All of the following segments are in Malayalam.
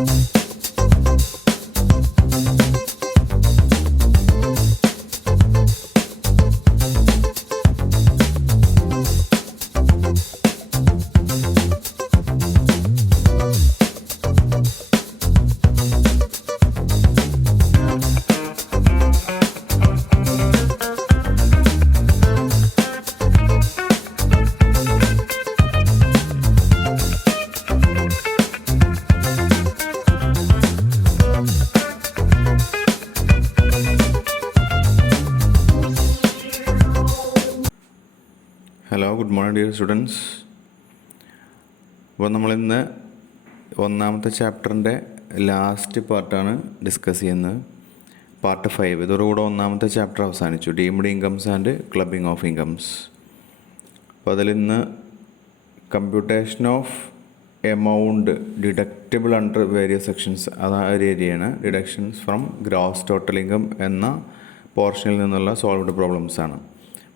Hello, good morning dear students. അപ്പോൾ നമ്മളിന്ന് ഒന്നാമത്തെ ചാപ്റ്ററിൻ്റെ ലാസ്റ്റ് പാർട്ടാണ് ഡിസ്കസ് ചെയ്യുന്നത്. പാർട്ട് 5. ഇതോടുകൂടെ ഒന്നാമത്തെ ചാപ്റ്റർ അവസാനിച്ചു, deemed incomes and clubbing of incomes. അപ്പോൾ അതിലിന്ന് computation of amount deductible under various sections, അതാ ഒരു ഏരിയയാണ്. Deductions from gross total income എന്ന പോർഷനിൽ നിന്നുള്ള സോൾവ്ഡ് പ്രോബ്ലംസാണ്.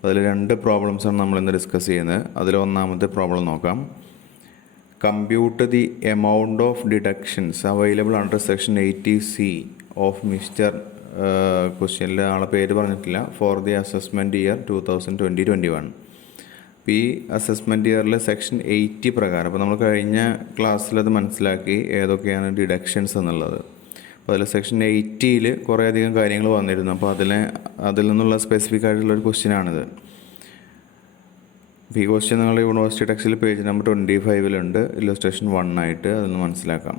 അതിൽ 2 പ്രോബ്ലംസാണ് നമ്മളിന്ന് ഡിസ്കസ് ചെയ്യുന്നത്. അതിൽ ഒന്നാമത്തെ പ്രോബ്ലം നോക്കാം. Compute the amount of deductions available under section 80C of mister ക്വസ്റ്റ്യനിൽ ആളെ പേര് പറഞ്ഞിട്ടില്ല, ഫോർ ദി അസസ്മെൻറ്റ് ഇയർ 2020-21. അപ്പോൾ ഈ അസസ്മെൻറ്റ് ഇയറിൽ സെക്ഷൻ 80 പ്രകാരം, അപ്പോൾ നമ്മൾ കഴിഞ്ഞ ക്ലാസ്സിലത് മനസ്സിലാക്കി ഏതൊക്കെയാണ് ഡിഡക്ഷൻസ് എന്നുള്ളത്. അപ്പോൾ അതിൽ സെക്ഷൻ 80ൽ കുറേയധികം കാര്യങ്ങൾ വന്നിരുന്നു. അപ്പോൾ അതിൽ നിന്നുള്ള സ്പെസിഫിക് ആയിട്ടുള്ളൊരു ക്വസ്റ്റ്യനാണിത്. അപ്പോൾ ഈ ക്വസ്റ്റ്യൻ നിങ്ങളുടെ യൂണിവേഴ്സിറ്റി ടെക്സ്റ്റിൽ പേജ് നമ്പർ 25 ഇല്ലസ്ട്രേഷൻ 1 ആയിട്ട് അതൊന്ന് മനസ്സിലാക്കാം.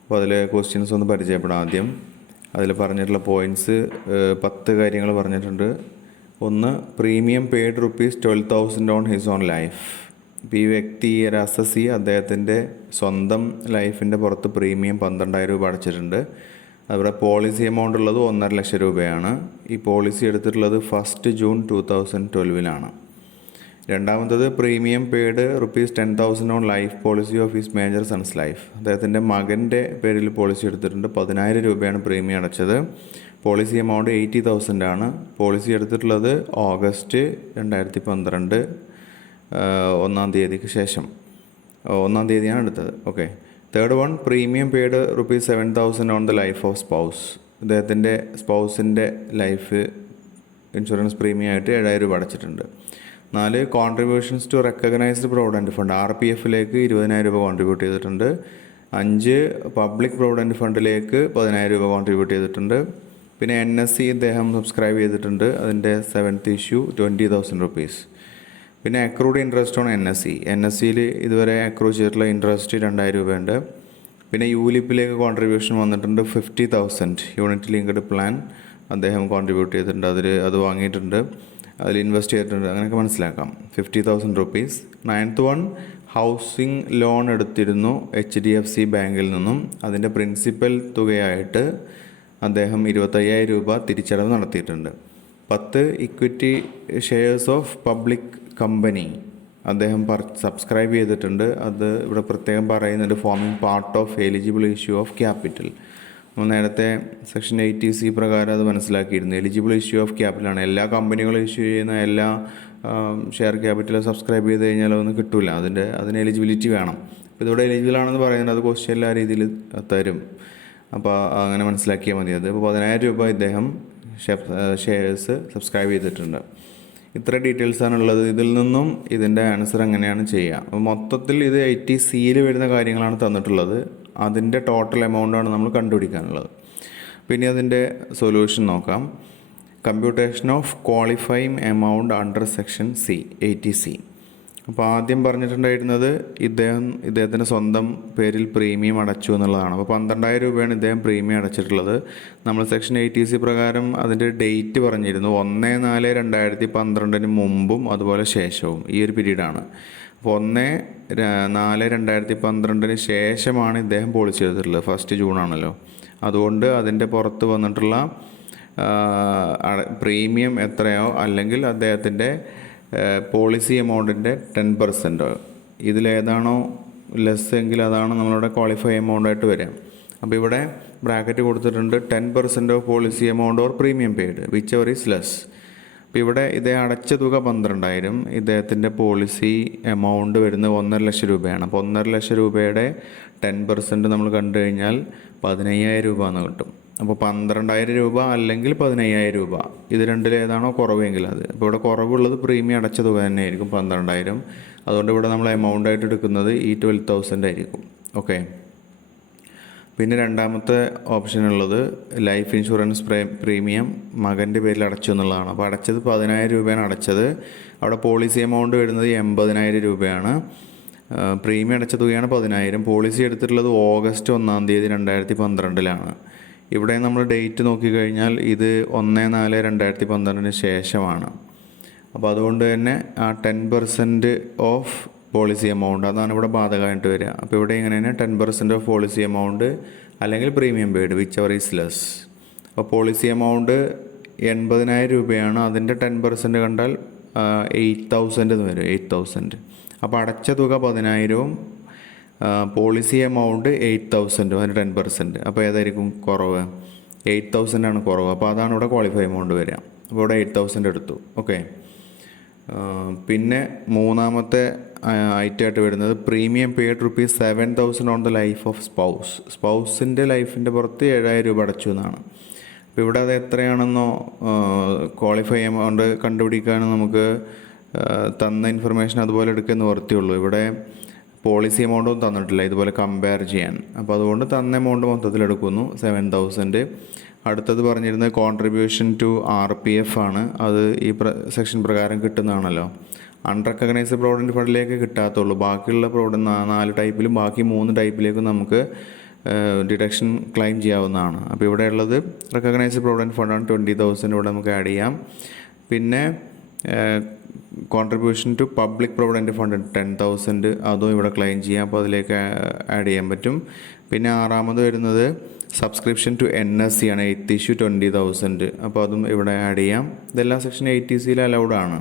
അപ്പോൾ അതിൽ ക്വസ്റ്റ്യൻസ് ഒന്ന് പരിചയപ്പെടാം. ആദ്യം അതിൽ പറഞ്ഞിട്ടുള്ള പോയിൻറ്റ്സ് 10 കാര്യങ്ങൾ പറഞ്ഞിട്ടുണ്ട്. ഒന്ന്, premium paid ₹12,000 on his own life. ഇപ്പോൾ ഈ വ്യക്തി ഒരു അസസി അദ്ദേഹത്തിൻ്റെ സ്വന്തം ലൈഫിൻ്റെ പുറത്ത് പ്രീമിയം 12,000 രൂപ അടച്ചിട്ടുണ്ട്. അതുപോലെ പോളിസി എമൗണ്ട് ഉള്ളത് 1.5 ലക്ഷം രൂപയാണ്. ഈ പോളിസി എടുത്തിട്ടുള്ളത് 1 ജൂൺ 2012 രണ്ടാമത്തത്, premium paid ₹10,000 on life policy of his major sons life. അദ്ദേഹത്തിൻ്റെ മകൻ്റെ പേരിൽ പോളിസി എടുത്തിട്ടുണ്ട്. 10,000 രൂപയാണ് പ്രീമിയം അടച്ചത്. പോളിസി എമൗണ്ട് 80,000 ആണ്. പോളിസി എടുത്തിട്ടുള്ളത് ഓഗസ്റ്റ് 2012 1-ാം തീയതിക്ക് ശേഷം, 1-ാം തീയതിയാണ് എടുത്തത്. Okay. Third one, premium paid ₹7,000 on the life of spouse. ഇദ്ദേഹത്തിൻ്റെ സ്പൗസിൻ്റെ ലൈഫ് ഇൻഷുറൻസ് പ്രീമിയം ആയിട്ട് 7,000 രൂപ അടച്ചിട്ടുണ്ട്. 4, contributions to recognised provident fund, RPF-ലേക്ക് 20,000 രൂപ കോൺട്രിബ്യൂട്ട് ചെയ്തിട്ടുണ്ട്. 5, പബ്ലിക് പ്രൊവിഡൻറ്റ് ഫണ്ടിലേക്ക് 10,000 രൂപ കോൺട്രിബ്യൂട്ട് ചെയ്തിട്ടുണ്ട്. പിന്നെ NSC ഇദ്ദേഹം സബ്സ്ക്രൈബ് ചെയ്തിട്ടുണ്ട്. അതിൻ്റെ 7th ഇഷ്യൂ ₹20,000. പിന്നെ അക്രൂഡ് ഇൻട്രസ്റ്റ് ഓൺ NSCയിൽ ഇതുവരെ അക്രൂ ചെയ്തിട്ടുള്ള ഇൻട്രസ്റ്റ് 2,000 രൂപയുണ്ട്. പിന്നെ യൂലിപ്പിലേക്ക് കോൺട്രിബ്യൂഷൻ വന്നിട്ടുണ്ട് 50,000. യൂണിറ്റ് ലിങ്ക്ഡ് പ്ലാൻ അദ്ദേഹം കോൺട്രിബ്യൂട്ട് ചെയ്തിട്ടുണ്ട്. അത് വാങ്ങിയിട്ടുണ്ട്, അതിൽ ഇൻവെസ്റ്റ് ചെയ്തിട്ടുണ്ട്. അങ്ങനെയൊക്കെ മനസ്സിലാക്കാം. ₹50,000. 9th വൺ, ഹൗസിംഗ് ലോൺ എടുത്തിരുന്നു HDFC ബാങ്കിൽ നിന്നും. അതിൻ്റെ പ്രിൻസിപ്പൽ തുകയായിട്ട് അദ്ദേഹം 25,000 രൂപ തിരിച്ചടവ് നടത്തിയിട്ടുണ്ട്. 10, equity shares of public company അദ്ദേഹം സബ്സ്ക്രൈബ് ചെയ്തിട്ടുണ്ട്. അത് ഇവിടെ പ്രത്യേകം പറയുന്നുണ്ട്, forming part of eligible issue of capital. നമ്മൾ നേരത്തെ സെക്ഷൻ 80C പ്രകാരം അത് മനസ്സിലാക്കിയിരുന്നു. എലിജിബിൾ ഇഷ്യൂ ഓഫ് ക്യാപിറ്റലാണ്. എല്ലാ കമ്പനികളും ഇഷ്യൂ ചെയ്യുന്ന എല്ലാ ഷെയർ ക്യാപിറ്റൽ സബ്സ്ക്രൈബ് ചെയ്ത് കഴിഞ്ഞാൽ അതൊന്നും കിട്ടില്ല. അതിന് എലിജിബിലിറ്റി വേണം. അപ്പോൾ ഇതിവിടെ എലിജിബിൾ ആണെന്ന് പറയുന്നത് അത് ക്വസ്റ്റ്യൻ എല്ലാ രീതിയിൽ തരും. അപ്പോൾ അങ്ങനെ മനസ്സിലാക്കിയാൽ മതി. അത് ഇപ്പോൾ 10,000 രൂപ ഇദ്ദേഹം ഷെയർസ് സബ്സ്ക്രൈബ് ചെയ്തിട്ടുണ്ട്. ഇത്ര ഡീറ്റെയിൽസാണുള്ളത്. ഇതിൽ നിന്നും ഇതിൻ്റെ ആൻസർ എങ്ങനെയാണ് ചെയ്യുക. അപ്പോൾ മൊത്തത്തിൽ ഇത് 80Cയിൽ വരുന്ന കാര്യങ്ങളാണ് തന്നിട്ടുള്ളത്. അതിൻ്റെ ടോട്ടൽ എമൗണ്ടാണ് നമ്മൾ കണ്ടുപിടിക്കാനുള്ളത്. പിന്നെ അതിൻ്റെ സൊല്യൂഷൻ നോക്കാം. Computation of qualifying amount under section 80C. അപ്പോൾ ആദ്യം പറഞ്ഞിട്ടുണ്ടായിരുന്നത് ഇദ്ദേഹത്തിൻ്റെ സ്വന്തം പേരിൽ പ്രീമിയം അടച്ചു എന്നുള്ളതാണ്. അപ്പോൾ 12,000 രൂപയാണ് ഇദ്ദേഹം പ്രീമിയം അടച്ചിട്ടുള്ളത്. നമ്മൾ സെക്ഷൻ 80C പ്രകാരം അതിൻ്റെ ഡേറ്റ് പറഞ്ഞിരുന്നു 1/4/2012 മുമ്പും അതുപോലെ ശേഷവും. ഈ ഒരു പീരീഡാണ്. അപ്പോൾ 1/4/2012 ശേഷമാണ് ഇദ്ദേഹം പോളിസി എടുത്തിട്ടുള്ളത്. 1 ജൂണാണല്ലോ. അതുകൊണ്ട് അതിൻ്റെ പുറത്ത് വന്നിട്ടുള്ള പ്രീമിയം എത്രയോ അല്ലെങ്കിൽ അദ്ദേഹത്തിൻ്റെ പോളിസി എമൗണ്ടിൻ്റെ 10% ഇതിലേതാണോ ലെസ് എങ്കിൽ അതാണ് നമ്മളുടെ ക്വാളിഫൈ എമൗണ്ടായിട്ട് വരിക. അപ്പോൾ ഇവിടെ ബ്രാക്കറ്റ് കൊടുത്തിട്ടുണ്ട് 10% of policy amount or premium paid which ever is less. അപ്പോൾ ഇവിടെ ഇതേ അടച്ച തുക 12,000, ഇദ്ദേഹത്തിൻ്റെ പോളിസി എമൗണ്ട് വരുന്നത് 1,50,000 രൂപയാണ്. അപ്പോൾ 1,50,000 രൂപയുടെ 10% നമ്മൾ കണ്ടു കഴിഞ്ഞാൽ 15,000 രൂപ എന്ന് കിട്ടും. അപ്പോൾ 12,000 രൂപ അല്ലെങ്കിൽ 15,000 രൂപ, ഇത് രണ്ടിലേതാണോ കുറവെങ്കിൽ അത്. ഇപ്പോൾ ഇവിടെ കുറവുള്ളത് പ്രീമിയം അടച്ച തുക തന്നെയായിരിക്കും 12,000. അതുകൊണ്ട് ഇവിടെ നമ്മൾ എമൗണ്ട് ആയിട്ട് എടുക്കുന്നത് ഈ 12,000 ആയിരിക്കും. ഓക്കെ. പിന്നെ രണ്ടാമത്തെ ഓപ്ഷൻ ഉള്ളത് ലൈഫ് ഇൻഷുറൻസ് പ്രീമിയം മകൻ്റെ പേരിൽ അടച്ചു എന്നുള്ളതാണ്. അപ്പോൾ അടച്ചത് 10,000 രൂപയാണ് അടച്ചത്. അവിടെ പോളിസി എമൗണ്ട് വരുന്നത് 80,000 രൂപയാണ്. പ്രീമിയം അടച്ച തുകയാണ് 10,000. പോളിസി എടുത്തിട്ടുള്ളത് ഓഗസ്റ്റ് 1 തീയതി 2012 ഇവിടെ നമ്മൾ ഡേറ്റ് നോക്കിക്കഴിഞ്ഞാൽ ഇത് 1/4/2012 ശേഷമാണ്. അപ്പോൾ അതുകൊണ്ട് തന്നെ ആ 10% ഓഫ് പോളിസി എമൗണ്ട് അതാണ് ഇവിടെ ബാധകമായിട്ട് വരിക. അപ്പോൾ ഇവിടെ എങ്ങനെയാണ് 10% ഓഫ് പോളിസി എമൗണ്ട് അല്ലെങ്കിൽ premium paid which ever is less. അപ്പോൾ പോളിസി എമൗണ്ട് 80,000 രൂപയാണ്. അതിൻ്റെ 10% കണ്ടാൽ 8,000 എന്ന് വരും. 8,000. അപ്പോൾ അടച്ച തുക 10,000-ഉം പോളിസി എമൗണ്ട് 8,000, അതിന് 10%. അപ്പോൾ ഏതായിരിക്കും കുറവ്? 8,000 ആണ് കുറവ്. അപ്പോൾ അതാണ് ഇവിടെ ക്വാളിഫൈ എമൗണ്ട് വരിക. അപ്പോൾ ഇവിടെ 8,000 എടുത്തു. ഓക്കെ. പിന്നെ മൂന്നാമത്തെ ഐറ്റമായിട്ട് വരുന്നത് premium paid ₹7,000 on the life of സ്പൗസിൻ്റെ ലൈഫിൻ്റെ പുറത്ത് 7,000 രൂപ അടച്ചു എന്നാണ്. അപ്പോൾ ഇവിടെ അത് എത്രയാണെന്നോ ക്വാളിഫൈ എമൗണ്ട് കണ്ടുപിടിക്കാൻ നമുക്ക് തന്ന ഇൻഫർമേഷൻ അതുപോലെ എടുക്കുന്ന വൃത്തിയുള്ളൂ. ഇവിടെ പോളിസി എമൗണ്ടും തന്നിട്ടില്ല ഇതുപോലെ കമ്പയർ ചെയ്യാൻ. അപ്പോൾ അതുകൊണ്ട് തന്ന എമൗണ്ട് മൊത്തത്തിൽ എടുക്കുന്നു 7,000. അടുത്തത് പറഞ്ഞിരുന്നത് കോൺട്രിബ്യൂഷൻ ടു RPF ആണ്. അത് ഈ സെക്ഷൻ പ്രകാരം കിട്ടുന്നതാണല്ലോ. അൺറെക്കഗ്നൈസ്ഡ് പ്രൊവിഡൻറ്റ് ഫണ്ടിലേക്ക് കിട്ടാത്തുള്ളൂ. ബാക്കിയുള്ള പ്രൊവിഡൻറ്റ് 4 ടൈപ്പിലും ബാക്കി 3 ടൈപ്പിലേക്കും നമുക്ക് ഡിഡക്ഷൻ ക്ലെയിം ചെയ്യാവുന്നതാണ്. അപ്പോൾ ഇവിടെ ഉള്ളത് റെക്കഗ്നൈസ്ഡ് പ്രൊവിഡൻറ്റ് ഫണ്ടാണ് 20,000 ഇവിടെ നമുക്ക് ആഡ് ചെയ്യാം. പിന്നെ contribution to public provident fund 10,000 അതും ഇവിടെ ക്ലെയിം ചെയ്യാം. അപ്പോൾ അതിലേക്ക് ആഡ് ചെയ്യാൻ പറ്റും. പിന്നെ ആറാമത് വരുന്നത് സബ്സ്ക്രിപ്ഷൻ ടു NSC ആണ്. 8th issue 20,000. അപ്പോൾ അതും ഇവിടെ ആഡ് ചെയ്യാം. ഇതെല്ലാം സെക്ഷൻ 80Cയിൽ അലൗഡാണ്,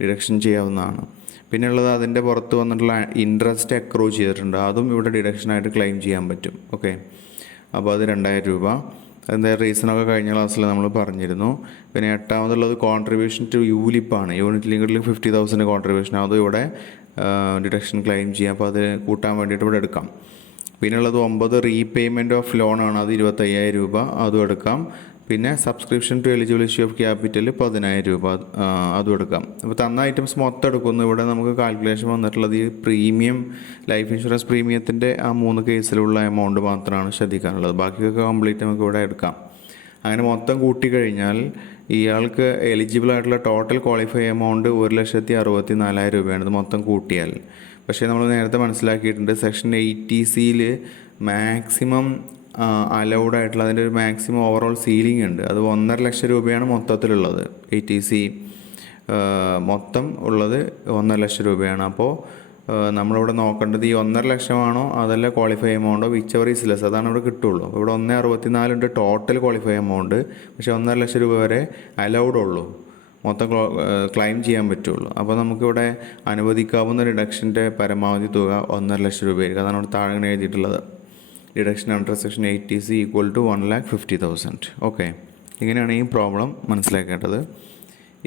ഡിഡക്ഷൻ ചെയ്യാവുന്നതാണ്. പിന്നെ ഉള്ളത് അതിൻ്റെ പുറത്ത് വന്നിട്ടുള്ള ഇൻട്രസ്റ്റ് അക്രൂ ചെയ്തിട്ടുണ്ട്, അതും ഇവിടെ ഡിഡക്ഷനായിട്ട് ക്ലെയിം ചെയ്യാൻ പറ്റും. ഓക്കെ. അപ്പോൾ അത് 2,000 രൂപ. അതിൻ്റെ റീസണൊക്കെ കഴിഞ്ഞ ക്ലാസ്സിൽ നമ്മൾ പറഞ്ഞിരുന്നു. പിന്നെ എട്ടാമതുള്ളത് കോൺട്രിബ്യൂഷൻ ടു ULIP ആണ്. യൂണിറ്റ് ലിങ്കഡിൽ 50,000 കോൺട്രിബ്യൂഷൻ, അതും ഇവിടെ ഡിഡക്ഷൻ ക്ലെയിം ചെയ്യാം. അപ്പോൾ അത് കൂട്ടാൻ വേണ്ടിയിട്ട് ഇവിടെ എടുക്കാം. പിന്നെ ഉള്ളത് 9 റീപേയ്മെൻറ്റ് ഓഫ് ലോണാണ്. അത് 25,000 രൂപ, അതും എടുക്കാം. പിന്നെ subscription to eligible issue of capital 10,000 രൂപ, അതും എടുക്കാം. അപ്പോൾ തന്ന ഐറ്റംസ് മൊത്തം എടുക്കുന്നു. ഇവിടെ നമുക്ക് കാൽക്കുലേഷൻ വന്നിട്ടുള്ളത് ഈ പ്രീമിയം ലൈഫ് ഇൻഷുറൻസ് പ്രീമിയത്തിൻ്റെ ആ 3 കേസിലുള്ള എമൗണ്ട് മാത്രമാണ് ശ്രദ്ധിക്കാനുള്ളത്. ബാക്കിയൊക്കെ കംപ്ലീറ്റ് നമുക്ക് ഇവിടെ എടുക്കാം. അങ്ങനെ മൊത്തം കൂട്ടിക്കഴിഞ്ഞാൽ ഇയാൾക്ക് എലിജിബിൾ ആയിട്ടുള്ള ടോട്ടൽ ക്വാളിഫൈ എമൗണ്ട് 1,64,400 രൂപയാണ് ഇത് മൊത്തം കൂട്ടിയാൽ. പക്ഷേ നമ്മൾ നേരത്തെ മനസ്സിലാക്കിയിട്ടുണ്ട് സെക്ഷൻ 80Cയിൽ മാക്സിമം അലൗഡ് ആയിട്ടുള്ള അതിൻ്റെ ഒരു മാക്സിമം ഓവറോൾ സീലിംഗ് ഉണ്ട്. അത് 1,50,000 രൂപയാണ് മൊത്തത്തിലുള്ളത്. 80C മൊത്തം ഉള്ളത് 1,50,000 രൂപയാണ്. അപ്പോൾ നമ്മളിവിടെ നോക്കേണ്ടത് ഈ 1,50,000 ആണോ അതല്ല ക്വാളിഫൈ എമൗണ്ടോ വിച്ച് എവർ ഈസ് ലെസ്, അതാണ് ഇവിടെ കിട്ടുള്ളൂ. അപ്പോൾ ഇവിടെ 1,64 ഉണ്ട് ടോട്ടൽ ക്വാളിഫൈ എമൗണ്ട്. പക്ഷേ 1,50,000 രൂപ വരെ അലൗഡ് ഉള്ളൂ, മൊത്തം ക്ലെയിം ചെയ്യാൻ പറ്റുള്ളൂ. അപ്പോൾ നമുക്കിവിടെ അനുവദിക്കാവുന്ന ഡിഡക്ഷൻ്റെ പരമാവധി തുക 1,50,000 രൂപയായിരിക്കും. അതാണ് ഇവിടെ താഴെ എഴുതിയിട്ടുള്ളത്. Deduction under section 80C equal to 1,50,000. Okay. ഇങ്ങനെയാണ് ഈ പ്രോബ്ലം മനസ്സിലാക്കേണ്ടത്.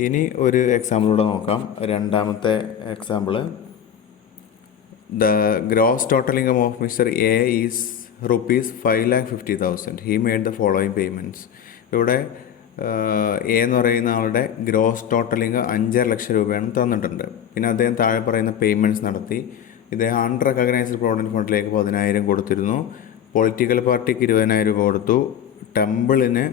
ഇനി ഒരു എക്സാമ്പിളൂടെ നോക്കാം. രണ്ടാമത്തെ example, the gross total income of mister A is ₹5,50,000. He made the following payments. ഇവിടെ A എന്ന് പറയുന്ന ആളുടെ ഗ്രോസ് ടോട്ടൽ ഇൻകം 5,50,000 രൂപയാണ് തന്നിട്ടുണ്ട്. പിന്നെ അദ്ദേഹം താഴെ പറയുന്ന പേയ്മെൻറ്റ്സ് നടത്തി. ഇദ്ദേഹം അൺറെക്കഗ്നൈസ്ഡ് പ്രൊവിഡൻറ്റ് ഫണ്ടിലേക്ക് 10,000 കൊടുത്തിരുന്നു. പൊളിറ്റിക്കൽ പാർട്ടിക്ക് 20,000 രൂപ കൊടുത്തു. ടെമ്പിളിന്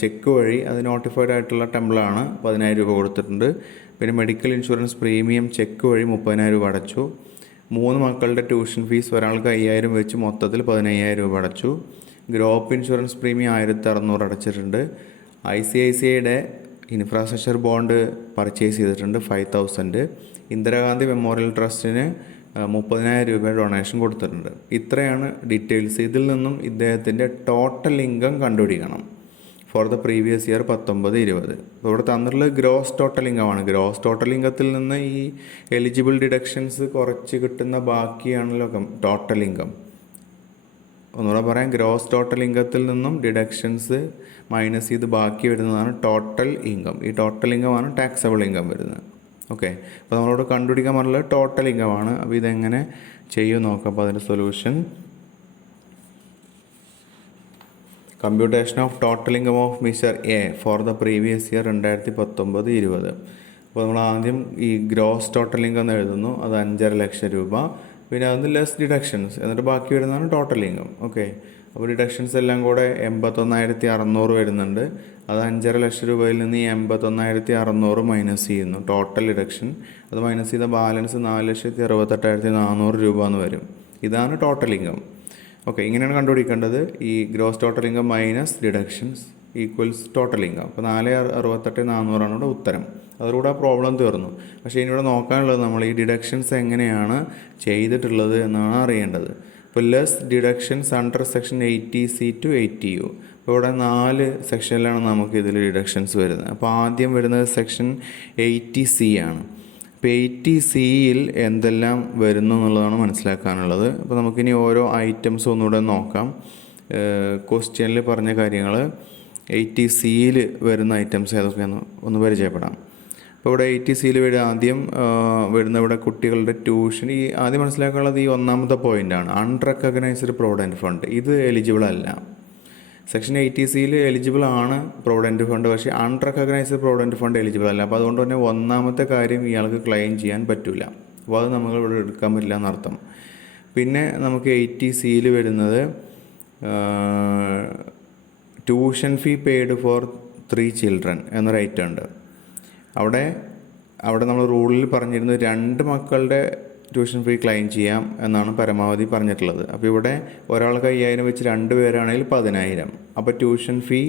ചെക്ക് വഴി, അത് നോട്ടിഫൈഡ് ആയിട്ടുള്ള ടെമ്പിളാണ്, 10,000 രൂപ കൊടുത്തിട്ടുണ്ട്. പിന്നെ മെഡിക്കൽ ഇൻഷുറൻസ് പ്രീമിയം ചെക്ക് വഴി 30,000 രൂപ അടച്ചു. 3 മക്കളുടെ ട്യൂഷൻ ഫീസ് ഒരാൾക്ക് 5,000 വെച്ച് മൊത്തത്തിൽ 15,000 രൂപ അടച്ചു. Group insurance premium 1,600 അടച്ചിട്ടുണ്ട്. ICICIയുടെ infrastructure bond purchase ചെയ്തിട്ടുണ്ട് 5,000. ഇന്ദിരാഗാന്ധി മെമ്മോറിയൽ ട്രസ്റ്റിന് 30,000 രൂപ ഡൊണേഷൻ കൊടുത്തിട്ടുണ്ട്. ഇത്രയാണ് ഡീറ്റെയിൽസ്. ഇതിൽ നിന്നും ഇദ്ദേഹത്തിൻ്റെ ടോട്ടൽ ഇൻകം കണ്ടുപിടിക്കണം ഫോർ ദ പ്രീവിയസ് ഇയർ 19-20. അപ്പോൾ ഇവിടെ തന്നിട്ടുള്ളത് ഗ്രോസ് ടോട്ടൽ ഇൻകമാണ്. ഗ്രോസ് ടോട്ടൽ ഇൻകത്തിൽ നിന്ന് ഈ എലിജിബിൾ ഡിഡക്ഷൻസ് കുറച്ച് കിട്ടുന്ന ബാക്കിയാണല്ലോ ടോട്ടൽ ഇൻകം. ഒന്നുകൂടെ പറയാം, ഗ്രോസ് ടോട്ടൽ ഇൻകത്തിൽ നിന്നും ഡിഡക്ഷൻസ് മൈനസ് ചെയ്ത് ബാക്കി വരുന്നതാണ് ടോട്ടൽ ഇൻകം. ഈ ടോട്ടൽ ഇൻകമാണ് ടാക്സബിൾ ഇൻകം വരുന്നത്. ഓക്കെ, അപ്പോൾ നമ്മളോട് കണ്ടുപിടിക്കാൻ പറഞ്ഞത് ടോട്ടൽ ഇൻകമാണ്. അപ്പോൾ ഇതെങ്ങനെ ചെയ്യും നോക്കാം. അപ്പോൾ അതിൻ്റെ solution, computation of total income of mister A for the previous year 2019-20. അപ്പോൾ നമ്മൾ ആദ്യം ഈ ഗ്രോസ് ടോട്ടൽ ഇൻകം എന്ന് എഴുതുന്നു, അത് 5.5 ലക്ഷം രൂപ. പിന്നെ അതിന് ലെസ് ഡിഡക്ഷൻസ്, എന്നിട്ട് ബാക്കി വരുന്നതാണ് ടോട്ടൽ ഇൻകം. ഓക്കെ, അപ്പോൾ ഡിഡക്ഷൻസ് എല്ലാം കൂടെ 81,600 വരുന്നുണ്ട്. അത് 5.5 ലക്ഷം രൂപയിൽ നിന്ന് ഈ 81,600 മൈനസ് ചെയ്യുന്നു, ടോട്ടൽ ഡിഡക്ഷൻ. അത് മൈനസ് ചെയ്ത ബാലൻസ് 4,68,400 രൂപ എന്ന് വരും. ഇതാണ് ടോട്ടൽ ഇൻകം. ഓക്കെ, ഇങ്ങനെയാണ് കണ്ടുപിടിക്കേണ്ടത്. ഈ gross total income minus deductions equals total income. അപ്പോൾ 4,68,400 ഇവിടെ ഉത്തരം. അതോടുകൂടെ ആ പ്രോബ്ലം തീർന്നു. പക്ഷേ ഇനിയിവിടെ നോക്കാനുള്ളത് നമ്മൾ ഈ ഡിഡക്ഷൻസ് എങ്ങനെയാണ് ചെയ്തിട്ടുള്ളത് എന്നാണ് അറിയേണ്ടത്. ഇപ്പോൾ less deductions under section 80C to 80U. അപ്പോൾ ഇവിടെ 4 സെക്ഷനിലാണ് നമുക്ക് ഇതിൽ ഡിഡക്ഷൻസ് വരുന്നത്. അപ്പോൾ ആദ്യം വരുന്നത് സെക്ഷൻ 80C ആണ്. അപ്പോൾ 80Cയിൽ എന്തെല്ലാം വരുന്നു എന്നുള്ളതാണ് മനസ്സിലാക്കാനുള്ളത്. അപ്പോൾ നമുക്കിനി ഓരോ ഐറ്റംസ് ഒന്നുകൂടെ നോക്കാം. ക്വസ്റ്റ്യനിൽ പറഞ്ഞ കാര്യങ്ങൾ 80Cയിൽ വരുന്ന ഐറ്റംസ് ഏതൊക്കെയാണെന്ന് ഒന്ന് പരിചയപ്പെടാം. അപ്പോൾ ഇവിടെ 80Cയിൽ ആദ്യം വരുന്ന ഇവിടെ കുട്ടികളുടെ ട്യൂഷൻ. ഈ ആദ്യം മനസ്സിലാക്കാനുള്ളത് ഈ ഒന്നാമത്തെ പോയിൻ്റാണ്, അൺറെക്കഗ്നൈസ്ഡ് പ്രൊവിഡൻറ്റ് ഫണ്ട്. ഇത് എലിജിബിൾ അല്ല. സെക്ഷൻ 80Cയിൽ എലിജിബിൾ ആണ് പ്രൊവിഡൻറ്റ് ഫണ്ട്, പക്ഷേ അൺറെക്കഗ്നൈസ്ഡ് പ്രൊവിഡൻറ്റ് ഫണ്ട് എലിജിബിൾ അല്ല. അപ്പോൾ അതുകൊണ്ട് തന്നെ ഒന്നാമത്തെ കാര്യം ഇയാൾക്ക് ക്ലെയിം ചെയ്യാൻ പറ്റില്ല. അപ്പോൾ അത് നമ്മൾ ഇവിടെ എടുക്കാൻ പറ്റില്ല എന്നർത്ഥം. പിന്നെ നമുക്ക് 80Cയിൽ വരുന്നത് tuition fee paid for 3 children എന്നൊരു ഐറ്റം ഉണ്ട്. അവിടെ നമ്മൾ റൂളിൽ പറഞ്ഞിരുന്നത് 2 മക്കളുടെ ട്യൂഷൻ ഫീ ക്ലെയിം ചെയ്യാം എന്നാണ് പരമാവധി പറഞ്ഞിട്ടുള്ളത്. അപ്പോൾ ഇവിടെ ഒരാൾക്ക് 5,000 വെച്ച് 2 പേരാണെങ്കിൽ 10,000. അപ്പോൾ ട്യൂഷൻ ഫീ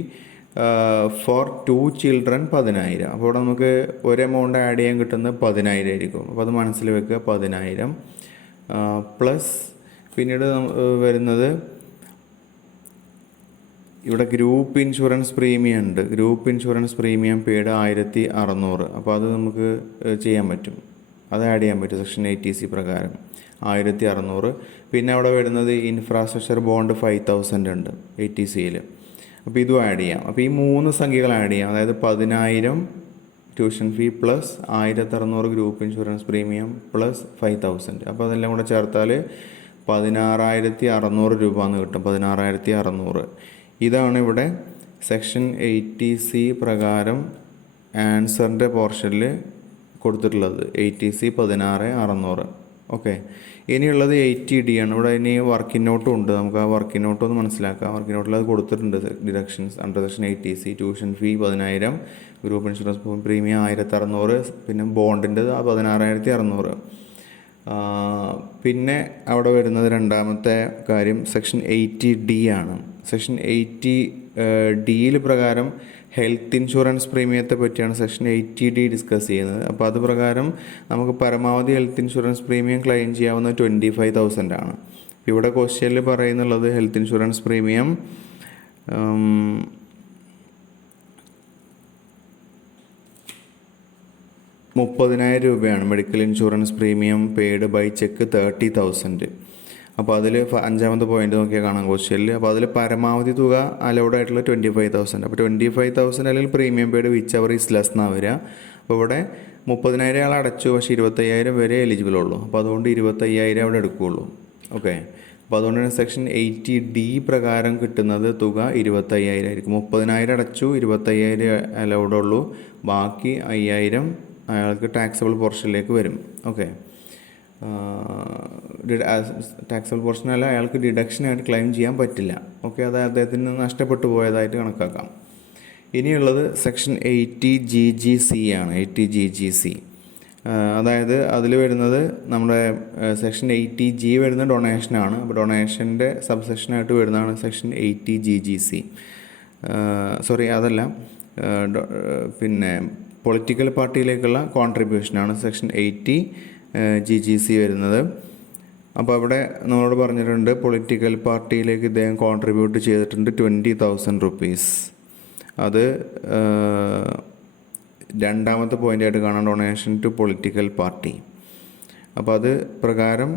ഫോർ 2 children 10,000. അപ്പോൾ ഇവിടെ നമുക്ക് ഒരു എമൗണ്ട് ആഡ് ചെയ്യാൻ കിട്ടുന്നത് 10,000 ആയിരിക്കും. അപ്പോൾ അത് മനസ്സിൽ വെക്കുക, 10,000 പ്ലസ് പിന്നീട് വരുന്നത് ഇവിടെ ഗ്രൂപ്പ് ഇൻഷുറൻസ് പ്രീമിയം ഉണ്ട്. Group insurance premium paid 1,600. അപ്പോൾ അത് നമുക്ക് ചെയ്യാൻ പറ്റും, അത് ആഡ് ചെയ്യാൻ പറ്റും സെക്ഷൻ 80C പ്രകാരം 1,600. പിന്നെ അവിടെ വരുന്നത് ഇൻഫ്രാസ്ട്രക്ചർ ബോണ്ട് 5,000 ഉണ്ട് 80Cയിൽ. അപ്പോൾ ഇതും ആഡ് ചെയ്യാം. അപ്പോൾ ഈ 3 സംഖ്യകൾ ആഡ് ചെയ്യാം, അതായത് 10,000 tuition fee plus 1,600 group insurance premium plus 5,000. അപ്പോൾ അതെല്ലാം കൂടെ ചേർത്താൽ 16,600 രൂപ എന്ന് കിട്ടും. 16,600. ഇതാണ് ഇവിടെ സെക്ഷൻ 80C പ്രകാരം ആൻസറിൻ്റെ പോർഷനിൽ കൊടുത്തിട്ടുള്ളത്. 80C 16,600. ഓക്കെ, ഇനിയുള്ളത് 80D ആണ്. ഇവിടെ ഇനി വർക്കിംഗ് നോട്ടും ഉണ്ട്, നമുക്ക് ആ വർക്കിംഗ് നോട്ട് ഒന്ന് മനസ്സിലാക്കാം. വർക്കിംഗ് നോട്ടിൽ അത് കൊടുത്തിട്ടുണ്ട് deductions under section 80C. Tuition fee 10,000, group insurance premium 1,600, പിന്നെ ബോണ്ടിൻ്റെ 16,600. പിന്നെ അവിടെ വരുന്നത് രണ്ടാമത്തെ കാര്യം സെക്ഷൻ 80D ആണ്. സെക്ഷൻ 80Dയിൽ പ്രകാരം ഹെൽത്ത് ഇൻഷുറൻസ് പ്രീമിയത്തെ പറ്റിയാണ് സെക്ഷൻ 80D ഡിസ്കസ് ചെയ്യുന്നത്. അപ്പോൾ അത് പ്രകാരം നമുക്ക് പരമാവധി ഹെൽത്ത് ഇൻഷുറൻസ് പ്രീമിയം ക്ലെയിം ചെയ്യാവുന്നത് 25,000 ആണ്. ഇവിടെ ക്വസ്റ്റ്യനിൽ പറയുന്നുള്ളത് ഹെൽത്ത് ഇൻഷുറൻസ് പ്രീമിയം 30,000 രൂപയാണ്. Medical insurance premium paid by cheque 30,000. അപ്പോൾ അതിൽ 5ാമത്തെ പോയിന്റ് നോക്കിയാൽ കാണാം ക്വസ്റ്റ്യനിൽ. അപ്പോൾ അതിൽ പരമാവധി തുക അലൗഡ് ആയിട്ടുള്ള 25,000. അപ്പോൾ 25,000 അല്ലെങ്കിൽ premium paid which our is less എന്നാണ് വരിക. അപ്പോൾ ഇവിടെ 30,000 ആൾ അടച്ചു, പക്ഷേ 25,000 വരെ എലിജിബിൾ ഉള്ളൂ. അപ്പോൾ അതുകൊണ്ട് 25,000 അവിടെ എടുക്കുകയുള്ളൂ. ഓക്കെ, അപ്പോൾ അതുകൊണ്ട് തന്നെ സെക്ഷൻ 80D പ്രകാരം കിട്ടുന്നത് തുക 25,000 ആയിരിക്കും. 30,000 അടച്ചു, 25,000 അലൗഡ് ഉള്ളൂ, ബാക്കി 5,000 അയാൾക്ക് ടാക്സബിൾ പോർഷനിലേക്ക് വരും. ഓക്കെ, ടാക്സബിൾ പോർഷനല്ല, അയാൾക്ക് ഡിഡക്ഷനായിട്ട് ക്ലെയിം ചെയ്യാൻ പറ്റില്ല. ഓക്കെ, അത് അദ്ദേഹത്തിന് നഷ്ടപ്പെട്ടു പോയതായിട്ട് കണക്കാക്കാം. ഇനിയുള്ളത് സെക്ഷൻ 80GGC ആണ്. 80GGC അതായത് അതിൽ വരുന്നത് നമ്മുടെ സെക്ഷൻ 80G വരുന്ന ഡൊണേഷനാണ്. അപ്പോൾ ഡൊണേഷൻ്റെ സബ്സെക്ഷനായിട്ട് വരുന്നതാണ് സെക്ഷൻ 80GGC. സോറി, അതല്ല, പിന്നെ പൊളിറ്റിക്കൽ പാർട്ടിയിലേക്കുള്ള കോൺട്രിബ്യൂഷനാണ് സെക്ഷൻ 80GGC വരുന്നത്. അപ്പോൾ അവിടെ നമ്മളോട് പറഞ്ഞിട്ടുണ്ട് പൊളിറ്റിക്കൽ പാർട്ടിയിലേക്ക് ഇദ്ദേഹം കോൺട്രിബ്യൂട്ട് ചെയ്തിട്ടുണ്ട് 20,000 റുപ്പീസ്. അത് 2ാമത്തെ പോയിൻ്റായിട്ട് കാണാം, ഡൊണേഷൻ ടു പൊളിറ്റിക്കൽ പാർട്ടി. അപ്പോൾ അത് പ്രകാരം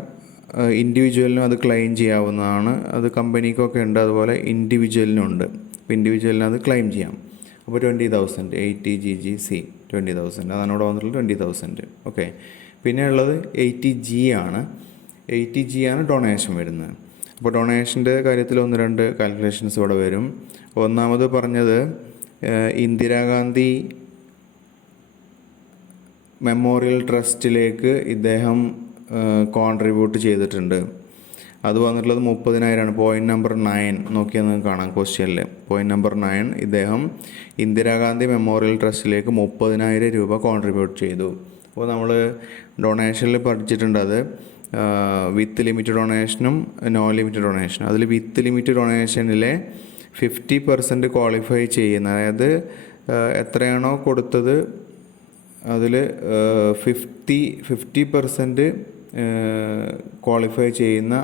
ഇൻഡിവിജ്വലിനും അത് ക്ലെയിം ചെയ്യാവുന്നതാണ്. അത് കമ്പനിക്കൊക്കെ ഉണ്ട്, അതുപോലെ ഇൻഡിവിജ്വലിനും ഉണ്ട്. അപ്പോൾ ഇൻഡിവിജ്വലിന് അത് ക്ലെയിം ചെയ്യാം. അപ്പോൾ 20,000 80GGC 20,000 അതാണ് ഇവിടെ വന്നിട്ടുള്ളത് 20,000. ഓക്കെ. പിന്നെ ഉള്ളത് 80G ആണ്. 80G ആണ് ഡൊണേഷൻ വരുന്നത്. അപ്പോൾ ഡൊണേഷൻ്റെ കാര്യത്തിൽ 1-2 കാൽക്കുലേഷൻസ് ഇവിടെ വരും. ഒന്നാമത് പറഞ്ഞത് ഇന്ദിരാഗാന്ധി മെമ്മോറിയൽ ട്രസ്റ്റിലേക്ക് ഇദ്ദേഹം കോൺട്രിബ്യൂട്ട് ചെയ്തിട്ടുണ്ട്. അത് വന്നിട്ടുള്ളത് 30,000 പോയിൻറ്റ് നമ്പർ 9 നോക്കിയാൽ നിങ്ങൾക്ക് കാണാം ക്വസ്റ്റ്യനിൽ. പോയിൻറ്റ് നമ്പർ 9 ഇദ്ദേഹം ഇന്ദിരാഗാന്ധി മെമ്മോറിയൽ ട്രസ്റ്റിലേക്ക് 30,000 രൂപ കോൺട്രിബ്യൂട്ട് ചെയ്തു. അപ്പോൾ നമ്മൾ ഡൊണേഷനിൽ പഠിച്ചിട്ടുണ്ട് അത് വിത്ത് ലിമിറ്റ് ഡൊണേഷനും നോ ലിമിറ്റ് ഡൊണേഷനും. അതിൽ വിത്ത് ലിമിറ്റ് ഡൊണേഷനിലെ 50% ക്വാളിഫൈ ചെയ്യുന്ന, അതായത് എത്രയാണോ കൊടുത്തത് അതിൽ 50% ക്വാളിഫൈ ചെയ്യുന്ന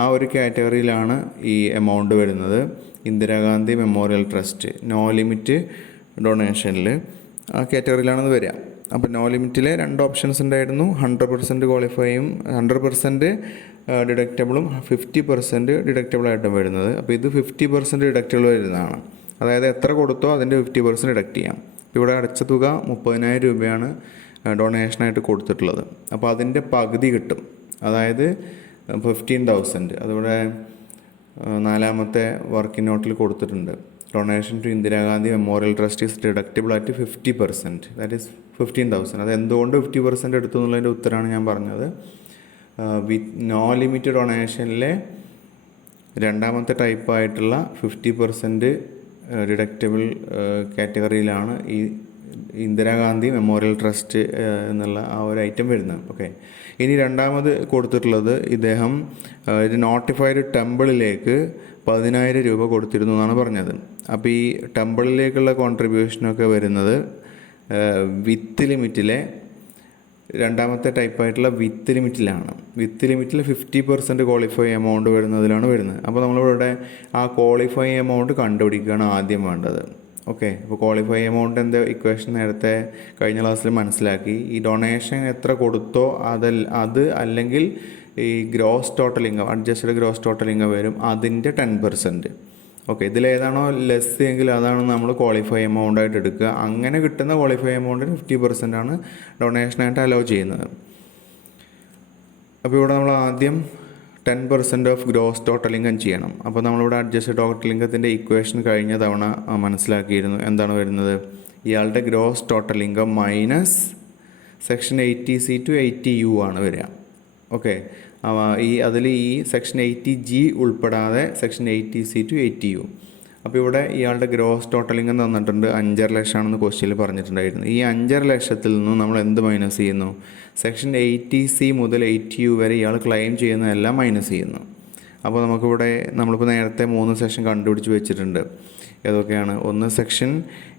ആ ഒരു കാറ്റഗറിയിലാണ് ഈ എമൗണ്ട് വരുന്നത്. Indira Gandhi memorial trust no limit ഡൊണേഷനിൽ ആ കാറ്റഗറിയിലാണത് വരിക. അപ്പോൾ നോ ലിമിറ്റിലെ 2 ഓപ്ഷൻസ് ഉണ്ടായിരുന്നു. 100% ക്വാളിഫൈയും 100% ഡിഡക്റ്റബിളും 50% ഡിഡക്റ്റബിളായിട്ടും വരുന്നത്. അപ്പോൾ ഇത് 50% ഡിഡക്റ്റബിൾ വരുന്നതാണ്. അതായത് എത്ര കൊടുത്തോ അതിൻ്റെ 50% ഡിഡക്റ്റ് ചെയ്യാം. ഇവിടെ അടച്ച തുക 30,000 രൂപയാണ് ഡൊണേഷനായിട്ട് കൊടുത്തിട്ടുള്ളത്. അപ്പോൾ അതിൻ്റെ പകുതി കിട്ടും, അതായത് 15,000. അതിവിടെ 4ാമത്തെ വർക്കിംഗ് നോട്ടിൽ കൊടുത്തിട്ടുണ്ട്. Donation to Indira Gandhi memorial trust is deductible at 50%, that is 15,000. അത് എന്തുകൊണ്ട് 50% എടുത്തു എന്നുള്ളതിൻ്റെ ഉത്തരമാണ് ഞാൻ പറഞ്ഞത്. വിത്ത് നോ ലിമിറ്റ് ഡൊണേഷനിലെ 2ാമത്തെ ടൈപ്പായിട്ടുള്ള 50% ഡിഡക്റ്റബിൾ കാറ്റഗറിയിലാണ് ഈ ഇന്ദിരാഗാന്ധി മെമ്മോറിയൽ ട്രസ്റ്റ് എന്നുള്ള ആ ഒരു ഐറ്റം വരുന്നത്. ഓക്കെ. ഇനി 2ാമത് കൊടുത്തിട്ടുള്ളത് ഇദ്ദേഹം ഒരു നോട്ടിഫൈഡ് ടെമ്പിളിലേക്ക് 10,000 രൂപ കൊടുത്തിരുന്നു എന്നാണ് പറഞ്ഞത്. അപ്പോൾ ഈ ടെമ്പിളിലേക്കുള്ള കോൺട്രിബ്യൂഷനൊക്കെ വരുന്നത് വിത്ത് ലിമിറ്റിലെ 2ാമത്തെ ടൈപ്പായിട്ടുള്ള വിത്ത് ലിമിറ്റിലാണ്. വിത്ത് ലിമിറ്റിൽ 50% ക്വാളിഫൈ എമൗണ്ട് വരുന്നതിലാണ് വരുന്നത്. അപ്പോൾ നമ്മളിവിടെ ആ ക്വാളിഫൈ എമൗണ്ട് കണ്ടുപിടിക്കുകയാണ് ആദ്യം വേണ്ടത്. ഓക്കെ. അപ്പോൾ ക്വാളിഫൈ എമൗണ്ട് ഇക്വേഷൻ നേരത്തെ കഴിഞ്ഞ ക്ലാസ്സിൽ മനസ്സിലാക്കി. ഈ ഡൊണേഷൻ എത്ര കൊടുത്തോ അത് അല്ലെങ്കിൽ ഈ gross total income, adjusted gross total income വരും, അതിൻ്റെ 10%. ഓക്കെ. ഇതിലേതാണോ ലെസ് എങ്കിൽ അതാണ് നമ്മൾ ക്വാളിഫൈ എമൗണ്ട് ആയിട്ട് എടുക്കുക. അങ്ങനെ കിട്ടുന്ന ക്വാളിഫൈ എമൗണ്ടിന് 50% ആണ് ഡൊണേഷനായിട്ട് അലോ ചെയ്യുന്നത്. അപ്പോൾ ഇവിടെ നമ്മൾ ആദ്യം 10% ഓഫ് ഗ്രോസ് ടോട്ടൽ ഇൻകം ചെയ്യണം. അപ്പോൾ നമ്മളിവിടെ അഡ്ജസ്റ്റഡ് ടോട്ടൽ ഇൻകത്തിൻ്റെ ഇക്വേഷൻ കഴിഞ്ഞ തവണ മനസ്സിലാക്കിയിരുന്നു. എന്താണ് വരുന്നത്? ഇയാളുടെ gross total income minus section 80C to 80U ആണ് വരിക. ഓക്കെ. അതിൽ ഈ section 80G ഉൾപ്പെടാതെ section 80C to 80U. അപ്പോൾ ഇവിടെ ഇയാളുടെ ഗ്രോസ് ടോട്ടൽ ഇൻകം തന്നിട്ടുണ്ട് 5.5 ലക്ഷമാണെന്ന് ക്വസ്റ്റ്യനിൽ പറഞ്ഞിട്ടുണ്ടായിരുന്നു. ഈ 5.5 ലക്ഷത്തിൽ നിന്നും നമ്മൾ എന്ത് മൈനസ് ചെയ്യുന്നു? സെക്ഷൻ 80C മുതൽ 80U വരെ ഇയാൾ ക്ലെയിം ചെയ്യുന്നതെല്ലാം മൈനസ് ചെയ്യുന്നു. അപ്പോൾ നമുക്കിവിടെ നമ്മളിപ്പോൾ നേരത്തെ 3 സെക്ഷൻ കണ്ടുപിടിച്ച് വെച്ചിട്ടുണ്ട്. ഏതൊക്കെയാണ്? ഒന്ന് സെക്ഷൻ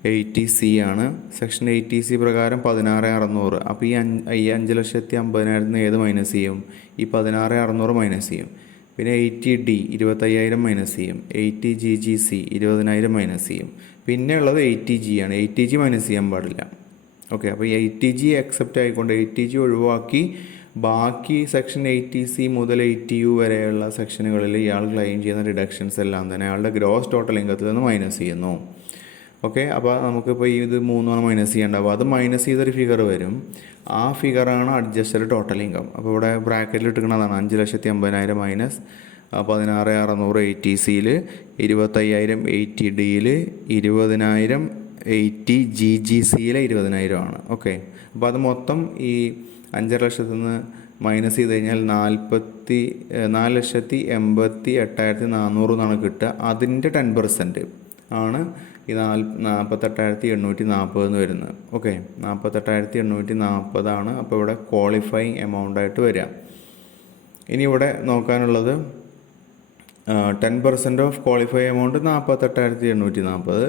80C ആണ്. സെക്ഷൻ 80C പ്രകാരം 16,600. അപ്പോൾ ഈ 5,50,000 ഏത് മൈനസ് ചെയ്യും? ഈ 16,600 മൈനസ് ചെയ്യും. പിന്നെ 80D 25,000 മൈനസ് ചെയ്യും. 80GGC 20,000 മൈനസ് ചെയ്യും. പിന്നെ ഉള്ളത് 80G ആണ്. 80G മൈനസ് ചെയ്യാൻ പാടില്ല. ഓക്കെ. അപ്പോൾ 80G അക്സെപ്റ്റ് ആയിക്കൊണ്ട് 80G ഒഴിവാക്കി ബാക്കി സെക്ഷൻ 80C മുതൽ 80U വരെയുള്ള സെക്ഷനുകളിൽ ഇയാൾ ക്ലെയിം ചെയ്യുന്ന ഡിഡക്ഷൻസ് എല്ലാം തന്നെ അയാളുടെ ഗ്രോസ് ടോട്ടൽ ഇൻകത്തിൽ നിന്ന് മൈനസ് ചെയ്യുന്നു. ഓക്കെ. അപ്പോൾ നമുക്കിപ്പോൾ ഇത് 3 മൈനസ് ചെയ്യേണ്ടാവും. അത് മൈനസ് ചെയ്തൊരു ഫിഗർ വരും. ആ ഫിഗറാണ് അഡ്ജസ്റ്റഡ് ടോട്ടൽ ഇൻകം. അപ്പോൾ ഇവിടെ ബ്രാക്കറ്റിൽ ഇട്ടിരിക്കുന്നതാണ് 5,50,000 മൈനസ് 16,600 80Cയിൽ, 25,000 80Dയിൽ, 20,000 80GGCയിലെ 20,000 ആണ്. ഓക്കെ. അപ്പോൾ അത് മൊത്തം ഈ 5.5 ലക്ഷത്തിൽ നിന്ന് മൈനസ് ചെയ്ത് കഴിഞ്ഞാൽ 4,80,840 എന്നാണ് കിട്ടുക. അതിൻ്റെ 10% ആണ് ഈ 48,840 എന്ന് വരുന്നത്. ഓക്കെ. 48,840 ആണ് അപ്പോൾ ഇവിടെ ക്വാളിഫൈങ് എമൗണ്ട് ആയിട്ട് വരിക. ഇനി ഇവിടെ നോക്കാനുള്ളത് 10% ഓഫ് ക്വാളിഫൈ എമൗണ്ട് 48,840.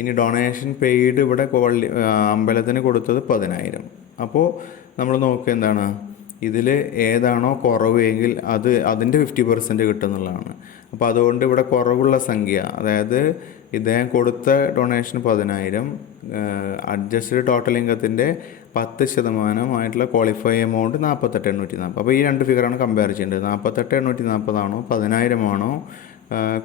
ഇനി ഡൊണേഷൻ പെയ്ഡ് ഇവിടെ അമ്പലത്തിന് കൊടുത്തത് 10,000. അപ്പോൾ നമ്മൾ നോക്കുക എന്താണ്? ഇതിൽ ഏതാണോ കുറവ് എങ്കിൽ അതിൻ്റെ 50% കിട്ടുന്നുള്ളതാണ്. അപ്പോൾ അതുകൊണ്ട് ഇവിടെ കുറവുള്ള സംഖ്യ, അതായത് ഇദ്ദേഹം കൊടുത്ത ഡൊണേഷൻ 10,000, അഡ്ജസ്റ്റഡ് ടോട്ടൽ ഇൻകത്തിൻ്റെ 10% ക്വാളിഫൈ എമൗണ്ട് 48,840. അപ്പോൾ ഈ രണ്ട് ഫിഗറാണ് കമ്പയർ ചെയ്യേണ്ടത്. 48,840 ആണോ 10,000 ആണോ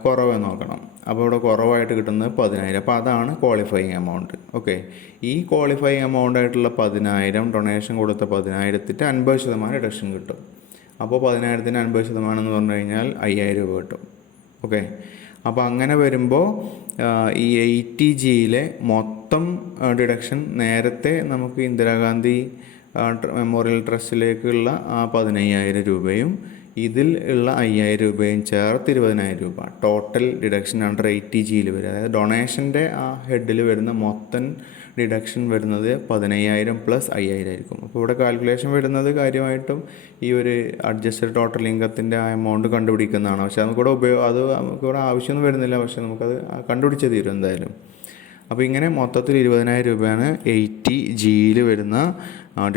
കുറവെന്ന് നോക്കണം. അപ്പോൾ ഇവിടെ കുറവായിട്ട് കിട്ടുന്നത് 10,000. അപ്പോൾ അതാണ് ക്വാളിഫയിങ് എമൗണ്ട്. ഓക്കെ, ഈ ക്വാളിഫയിങ് എമൗണ്ട് ആയിട്ടുള്ള 10,000 ഡൊണേഷൻ കൊടുത്ത 10,000 50% റിഡക്ഷൻ കിട്ടും. അപ്പോൾ 10,000 50% എന്ന് പറഞ്ഞു കഴിഞ്ഞാൽ 5,000 രൂപ കിട്ടും. ഓക്കെ, അപ്പോൾ അങ്ങനെ വരുമ്പോൾ ഈ 80Gയിലെ മൊത്തം ഡിഡക്ഷൻ നേരത്തെ നമുക്ക് ഇന്ദിരാഗാന്ധി മെമ്മോറിയൽ ട്രസ്റ്റിലേക്കുള്ള ആ 15,000 രൂപയും ഇതിൽ ഉള്ള 5,000 രൂപയും ചേർത്ത് 20,000 രൂപ ടോട്ടൽ ഡിഡക്ഷൻ അണ്ടർ 80Gയിൽ വരും. അതായത് ഡൊണേഷൻ്റെ ആ ഹെഡിൽ വരുന്ന മൊത്തം ഡിഡക്ഷൻ വരുന്നത് 15,000 പ്ലസ് 5,000 ആയിരിക്കും. അപ്പോൾ ഇവിടെ കാൽക്കുലേഷൻ വരുന്നത് കാര്യമായിട്ടും ഈ ഒരു അഡ്ജസ്റ്റഡ് ടോട്ടൽ ഇൻകത്തിൻ്റെ ആ എമൗണ്ട് കണ്ടുപിടിക്കുന്നതാണ്. പക്ഷേ നമുക്കിവിടെ നമുക്കിവിടെ ആവശ്യമൊന്നും വരുന്നില്ല, പക്ഷേ നമുക്കത് കണ്ടുപിടിച്ച് തീരും എന്തായാലും. അപ്പോൾ ഇങ്ങനെ മൊത്തത്തിൽ 20,000 രൂപയാണ് 80Gയിൽ വരുന്ന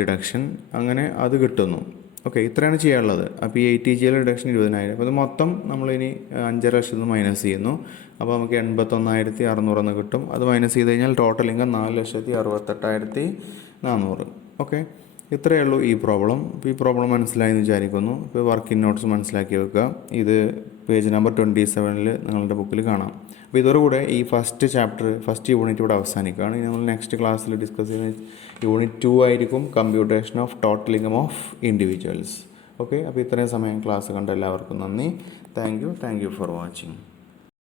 ഡിഡക്ഷൻ. അങ്ങനെ അത് കിട്ടുന്നു. ഓക്കെ, ഇത്രയാണ് ചെയ്യാനുള്ളത്. അപ്പോൾ ഈ 80Gയിലെ ഡിഡക്ഷൻ 20,000. അപ്പോൾ ഇത് മൊത്തം നമ്മളിനി 5,00,000 മൈനസ് ചെയ്യുന്നു. അപ്പോൾ നമുക്ക് 81,600 കിട്ടും. അത് മൈനസ് ചെയ്ത് കഴിഞ്ഞാൽ ടോട്ടൽ ഇൻകം 4,68,400. ഓക്കെ, ഇത്രയേ ഉള്ളൂ ഈ പ്രോബ്ലം. അപ്പോൾ ഈ പ്രോബ്ലം മനസ്സിലായെന്ന് വിചാരിക്കുന്നു. ഇപ്പോൾ വർക്കിംഗ് നോട്ട്സ് മനസ്സിലാക്കി വെക്കുക. ഇത് പേജ് നമ്പർ 27 നിങ്ങളുടെ ബുക്കിൽ കാണാം. അപ്പോൾ ഇതോടുകൂടെ ഈ ഫസ്റ്റ് യൂണിറ്റ് ഇവിടെ അവസാനിക്കുകയാണ്. ഇനി നമ്മൾ നെക്സ്റ്റ് ക്ലാസ്സിൽ ഡിസ്കസ് ചെയ്യുന്ന യൂണിറ്റ് 2 ആയിരിക്കും, computation of total income of individuals. Okay, അപ്പോൾ ഇത്രയും സമയം ക്ലാസ് കണ്ട എല്ലാവർക്കും നന്ദി. Thank you for watching.